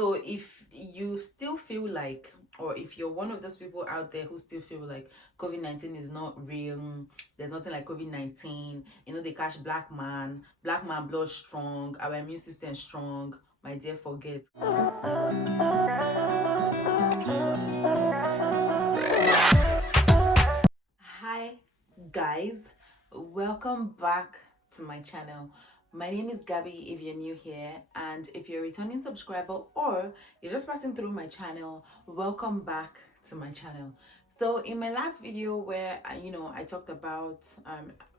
So if you still feel like, or if you're one of those people out there who still feel like COVID-19 is not real, there's nothing like COVID-19, they catch black man blood strong, our immune system strong, my dear, forget. Hi guys, welcome back to my channel. My name is Gabby if you're new here, and if you're a returning subscriber or you're just passing through my channel, welcome back to my channel. So in my last video where I talked about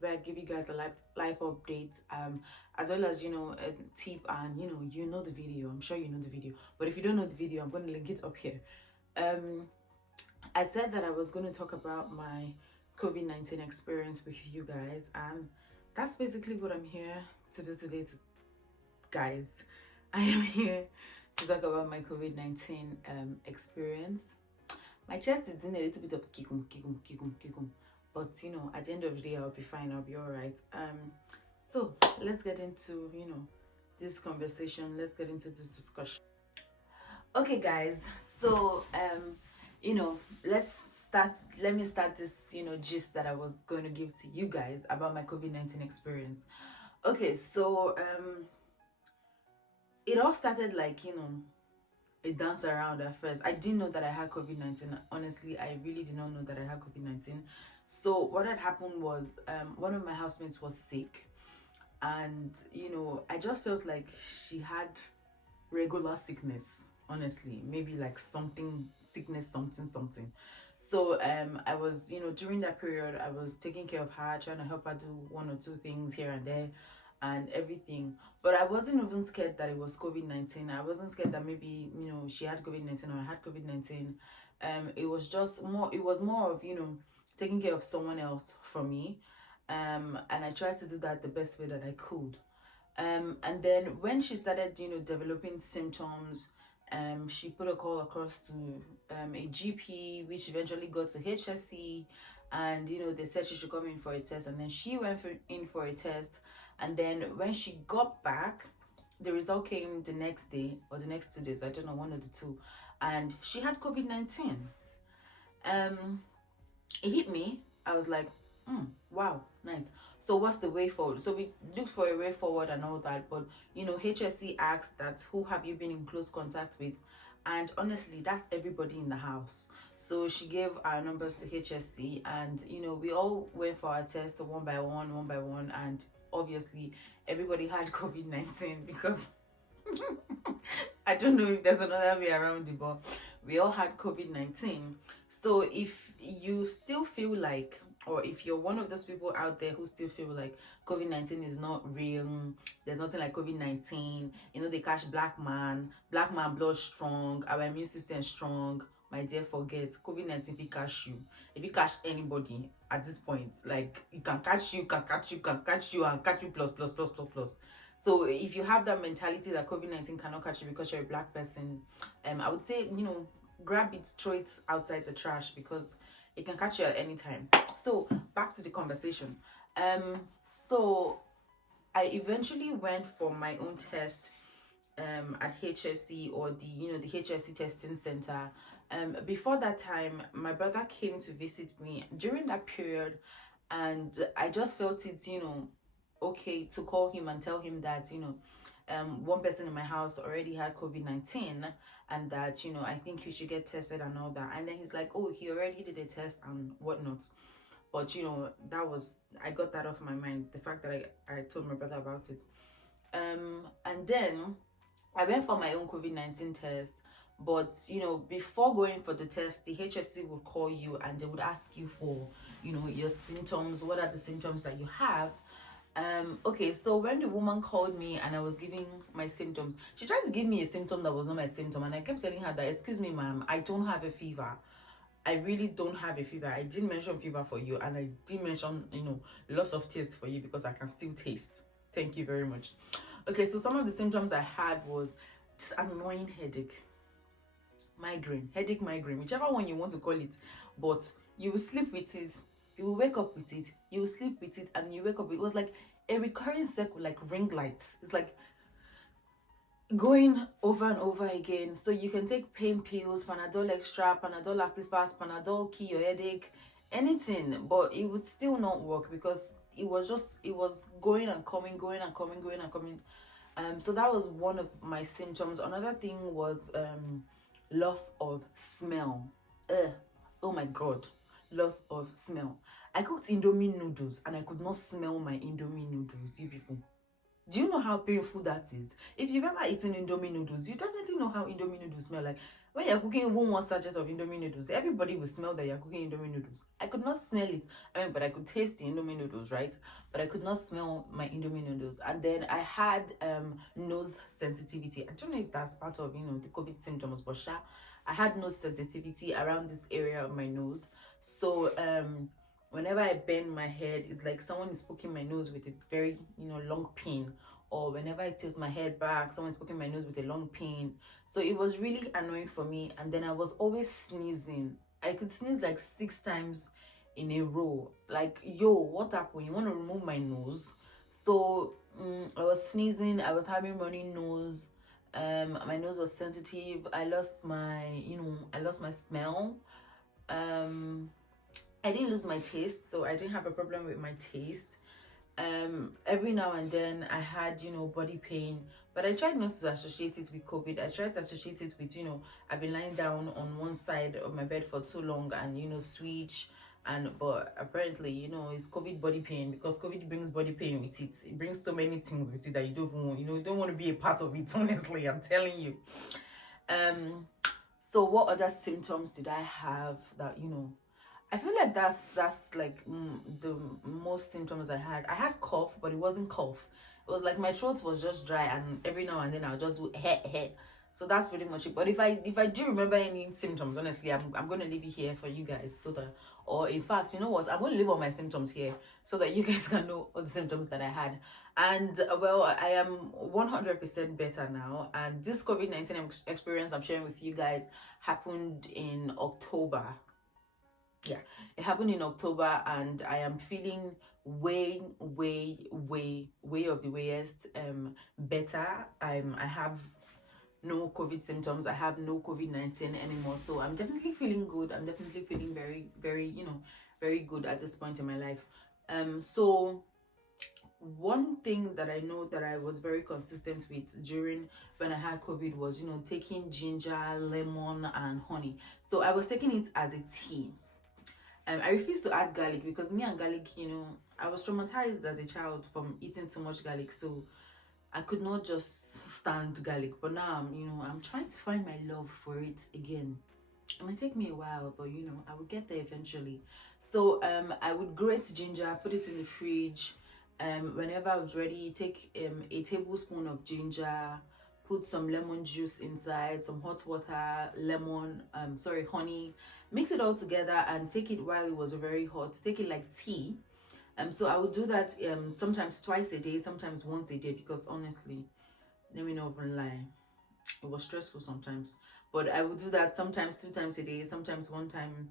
where I give you guys a life update, as well as a tip, and you know the video. I'm sure you know the video, but if you don't know the video, I'm going to link it up here. I said that I was going to talk about my COVID-19 experience with you guys, and that's basically what I'm here to do today, guys. I am here to talk about my COVID-19 experience. My chest is doing a little bit of kikum, but at the end of the day, I'll be fine, I'll be all right. So let's get into this conversation, let's get into this discussion. Okay guys, so let me start this gist that I was going to give to you guys about my COVID-19 experience. Okay, so it all started like a dance around at first. I didn't know that I had COVID-19. Honestly, I really did not know that I had COVID-19. So what had happened was one of my housemates was sick, and I just felt like she had regular sickness. Honestly, maybe like something something. So I was during that period I was taking care of her, trying to help her do one or two things here and there and everything, but I wasn't even scared that it was COVID-19. I wasn't scared that maybe she had COVID-19 or I had COVID-19. It was more of taking care of someone else for me, and I tried to do that the best way that I could. And then when she started developing symptoms, she put a call across to a GP, which eventually got to HSC, and they said she should come in for a test, and then she went in for a test, and then when she got back, the result came the next day or the next 2 days, I don't know, one of the two, and she had COVID-19. It hit me. I was like, wow, nice. So what's the way forward? So we looked for a way forward and all that, but HSC asked that who have you been in close contact with, and honestly that's everybody in the house. So she gave our numbers to HSC, and we all went for our tests one by one, and obviously everybody had COVID-19 because I don't know if there's another way around it, but we all had COVID-19. So if you still feel like, or if you're one of those people out there who still feel like COVID-19 is not real, there's nothing like COVID-19, they catch black man blood strong, our immune system strong, my dear, forget. COVID-19 if it catch you, if it catch anybody at this point, like it can catch you, and catch you plus. So if you have that mentality that COVID-19 cannot catch you because you're a black person, I would say grab it, throw it outside the trash, because it can catch you at any time. So back to the conversation. So I eventually went for my own test at HSC, or the HSC testing center. Before that time, my brother came to visit me during that period, and I just felt it okay to call him and tell him that one person in my house already had COVID-19, and that I think he should get tested and all that. And then he's like, oh, he already did a test and whatnot. But I got that off my mind, the fact that I told my brother about it. And then I went for my own COVID-19 test. But before going for the test, the HSC would call you and they would ask you for your symptoms. What are the symptoms that you have? Okay, so when the woman called me and I was giving my symptoms, she tried to give me a symptom that was not my symptom, and I kept telling her that, excuse me ma'am, I don't have a fever. I really don't have a fever. I didn't mention fever for you, and I didn't mention lots of taste for you, because I can still taste. Thank you very much. Okay, so some of the symptoms I had was this annoying headache, migraine, whichever one you want to call it, but you will sleep with it, you will wake up with it, you will sleep with it, and you wake up. It was like a recurring circle, like ring lights. It's like going over and over again. So you can take pain pills, Panadol Extra, Panadol Activast, Panadol Key your headache, anything, but it would still not work because it was going and coming, going and coming, going and coming. So that was one of my symptoms. Another thing was loss of smell. Oh my god, loss of smell. I cooked Indomie noodles and I could not smell my Indomie noodles, you people. Do you know how painful that is? If you've ever eaten Indomie noodles, you definitely know how Indomie noodles smell like. When you're cooking even one sachet of Indomie noodles, everybody will smell that you're cooking Indomie noodles. I could not smell it. I mean, but I could taste the Indomie noodles, right? But I could not smell my Indomie noodles. And then I had nose sensitivity. I don't know if that's part of, the COVID symptoms, but I had nose sensitivity around this area of my nose. So whenever I bend my head, it's like someone is poking my nose with a very, long pin. Or whenever I tilt my head back, someone's poking my nose with a long pin. So it was really annoying for me. And then I was always sneezing. I could sneeze like 6 times in a row. Like, yo, what happened? You want to remove my nose? So I was sneezing. I was having running nose. My nose was sensitive. I lost my smell. I didn't lose my taste, so I didn't have a problem with my taste. Every now and then I had, body pain, but I tried not to associate it with COVID. I tried to associate it with, I've been lying down on one side of my bed for too long and, switch. But apparently, it's COVID body pain, because COVID brings body pain with it. It brings so many things with it that you don't want, you don't want to be a part of it, honestly, I'm telling you. So what other symptoms did I have that, I feel like that's like the most symptoms I had. I had cough, but it wasn't cough. It was like my throat was just dry, and every now and then I'll just do heh. So that's pretty much it. But if I do remember any symptoms, honestly, I'm gonna leave it here for you guys, so that, or in fact, you know what, I'm gonna leave all my symptoms here so that you guys can know all the symptoms that I had. And well, I am 100% better now. And this COVID-19 experience I'm sharing with you guys happened in October. Yeah, it happened in October, and I am feeling way of the wayest better. I have no COVID symptoms. I have no COVID-19 anymore, so I'm definitely feeling good. I'm definitely feeling very very good at this point in my life. So one thing that I know that I was very consistent with during when I had COVID was, taking ginger, lemon, and honey. So I was taking it as a tea. I refuse to add garlic because me and garlic, I was traumatized as a child from eating too much garlic, so I could not just stand garlic. But now I'm trying to find my love for it again. It might take me a while, but I will get there eventually. So I would grate ginger, put it in the fridge. Whenever I was ready, take a tablespoon of ginger, put some lemon juice inside, some hot water, honey, mix it all together and take it while it was very hot. Take it like tea. So I would do that sometimes twice a day, sometimes once a day, because honestly, let me not even lie, it was stressful sometimes. But I would do that sometimes 2 times a day, sometimes one time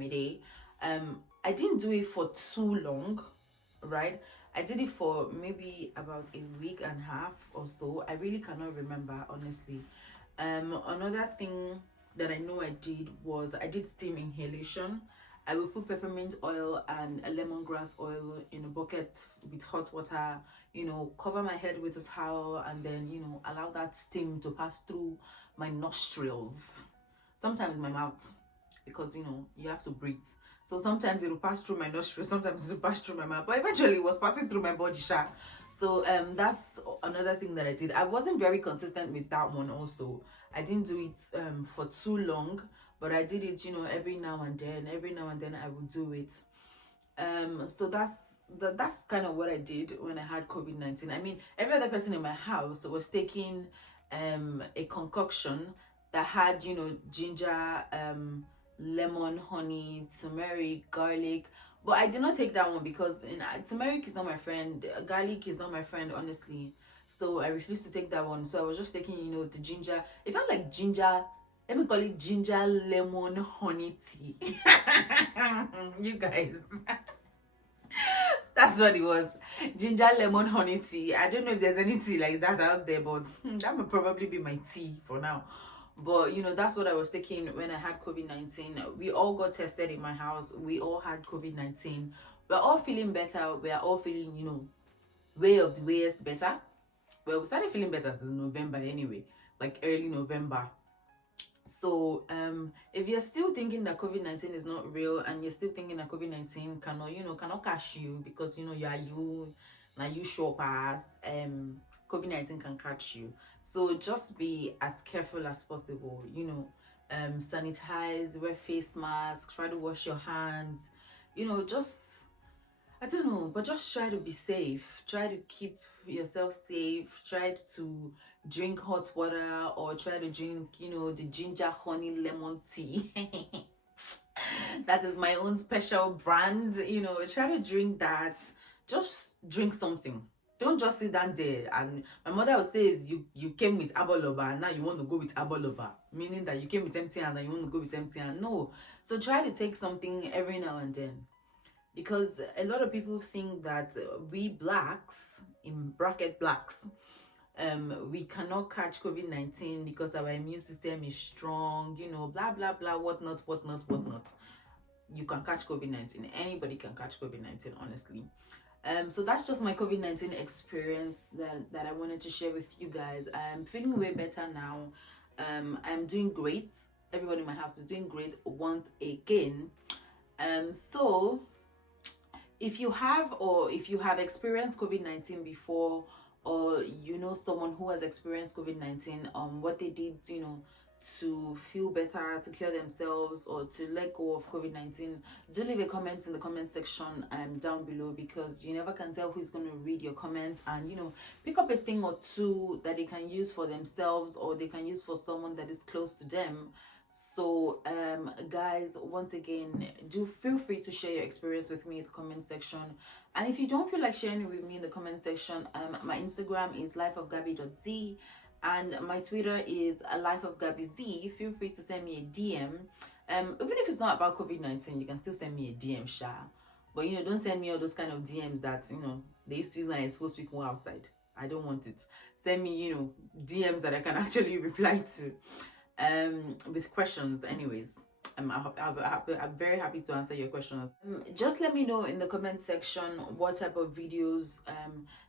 a day. I didn't do it for too long, right? I did it for maybe about a week and a half or so. I really cannot remember, honestly. Another thing that I know I did was I did steam inhalation. I will put peppermint oil and a lemongrass oil in a bucket with hot water, cover my head with a towel, and then, allow that steam to pass through my nostrils. Sometimes my mouth, because, you have to breathe. So sometimes it will pass through my nostrils, sometimes it will pass through my mouth, but eventually it was passing through my body. So that's another thing that I did. I wasn't very consistent with that one also. I didn't do it for too long, but I did it, every now and then I would do it. So that's kind of what I did when I had COVID-19. I mean, every other person in my house was taking a concoction that had, ginger, lemon, honey, turmeric, garlic. But I did not take that one because turmeric is not my friend, garlic is not my friend, honestly. So I refused to take that one. So I was just taking, the ginger. It felt like ginger. Let me call it ginger lemon honey tea. You guys. That's what it was. Ginger lemon honey tea. I don't know if there's any tea like that out there, but that would probably be my tea for now. But that's what I was taking when I had COVID-19. We all got tested in my house. We all had COVID-19. We're all feeling better. We're all feeling, way of the ways better. Well, we started feeling better since November anyway, like early November. So if you're still thinking that COVID-19 is not real, and you're still thinking that COVID-19 cannot catch you, because you shoppers, COVID-19 can catch you. So just be as careful as possible. Sanitize, wear face masks, try to wash your hands. Just, I don't know, but just try to be safe. Try to keep yourself safe. Try to drink hot water, or try to drink, the ginger honey lemon tea. That is my own special brand. Try to drink that. Just drink something. Don't just sit down there. And my mother would say, is you came with aboloba and now you want to go with aboloba, meaning that you came with empty hand and you want to go with empty hand. No. So try to take something every now and then. Because a lot of people think that we blacks, in bracket blacks, we cannot catch COVID-19 because our immune system is strong, blah blah blah, whatnot. You can catch COVID-19. Anybody can catch COVID-19, honestly. So that's just my COVID-19 experience that I wanted to share with you guys. I'm feeling way better now. I'm doing great. Everybody in my house is doing great once again. So if you have experienced COVID-19 before, or someone who has experienced COVID-19, what they did, to feel better, to cure themselves, or to let go of COVID-19, do leave a comment in the comment section down below, because you never can tell who's going to read your comments, and pick up a thing or two that they can use for themselves, or they can use for someone that is close to them. So guys, once again, do feel free to share your experience with me in the comment section. And if you don't feel like sharing it with me in the comment section, my Instagram is lifeofgabby.z, and my Twitter is lifeofgabbyz. Feel free to send me a DM. Even if it's not about COVID-19, you can still send me a DM, sha. But don't send me all those kind of DMs that they used to use and expose people outside. I don't want it. Send me DMs that I can actually reply to. With questions. Anyways, I'm very happy to answer your questions. Just let me know in the comment section what type of videos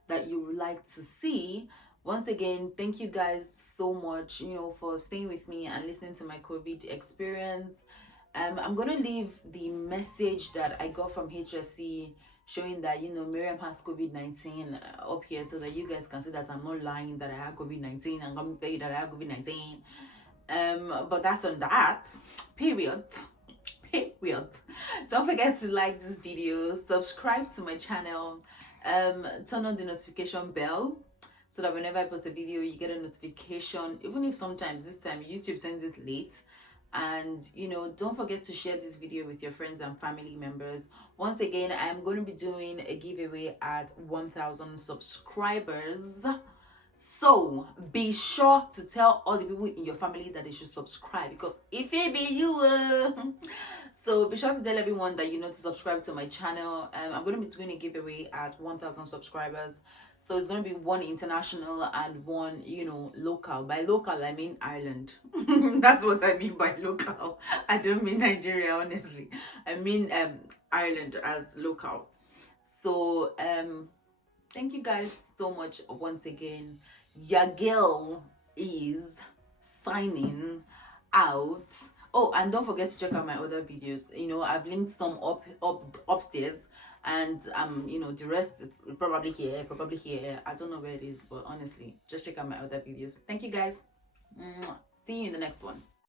that you would like to see. Once again, thank you guys so much for staying with me and listening to my COVID experience. I'm gonna leave the message that I got from HSC showing that Miriam has COVID-19 up here, so that you guys can see that I'm not lying, that I have COVID-19. I'm gonna tell you that I have COVID-19. But that's on that. Period. Don't forget to like this video, subscribe to my channel, turn on the notification bell, so that whenever I post a video, you get a notification, even if sometimes this time YouTube sends it late. And don't forget to share this video with your friends and family members. Once again, I'm going to be doing a giveaway at 1,000 subscribers. So be sure to tell all the people in your family that they should subscribe, because if it be you, so be sure to tell everyone that to subscribe to my channel. I'm going to be doing a giveaway at 1,000 subscribers. So it's going to be one international and one local. By local I mean Ireland. That's what I mean by local. I don't mean Nigeria, honestly. I mean Ireland as local. So thank you guys so much once again. Your girl is signing out. Oh, and don't forget to check out my other videos. I've linked some upstairs, and the rest probably here. I don't know where it is, but honestly, just check out my other videos. Thank you guys. See you in the next one.